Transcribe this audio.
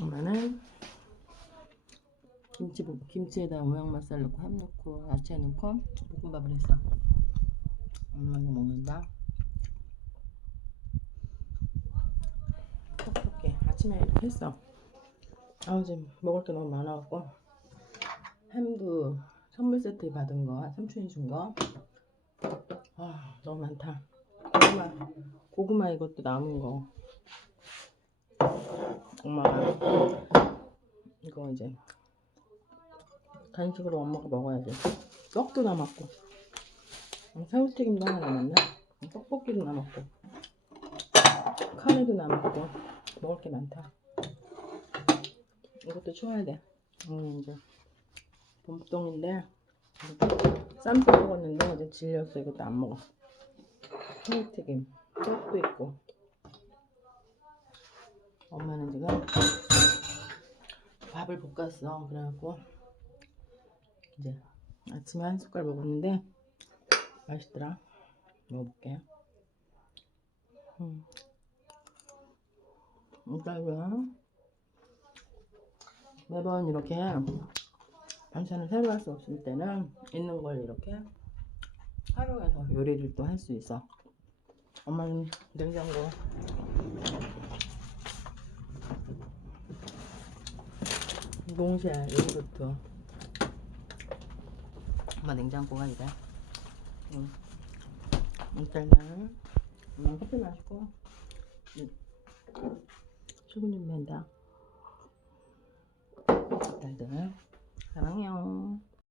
엄마는 김치 볶- 김치에다 오양맛살 넣고 햄 넣고 야채 넣고 볶음밥을 했어. 엄마 이거 먹는다. 떡볶이 아침에 이렇게 했어. 아 지금 먹을 게 너무 많아갖고 햄도 선물 세트 받은 거 삼촌이 준 거. 아 너무 많다. 고구마 고구마 이것도 남은 거. 엄마가 이거 이제 간식으로 엄마가 먹어야지. 떡도 남았고 어, 새우튀김도 하나 남았네. 떡볶이도 남았고 카레도 남았고 먹을 게 많다. 이것도 치워야 돼. 음, 이제 봄동인데 쌈싸 먹었는데 이제 질려서 이것도 안 먹어. 새우튀김 떡도 있고 엄마는 지금 밥을 볶았어. 그래갖고 이제 아침에 한 숟갈 먹었는데 맛있더라. 먹어볼게. 음. 일단은 매번 이렇게 반찬을 새로 할 수 없을 때는 있는 걸 이렇게 활용해서 요리를 또 할 수 있어. 엄마는 냉장고 농샤 요구르트 엄마 냉장고가 이래 응. 일단은 엄마 커피 마시고. 응. 출근 준비한다 딸들 사랑해요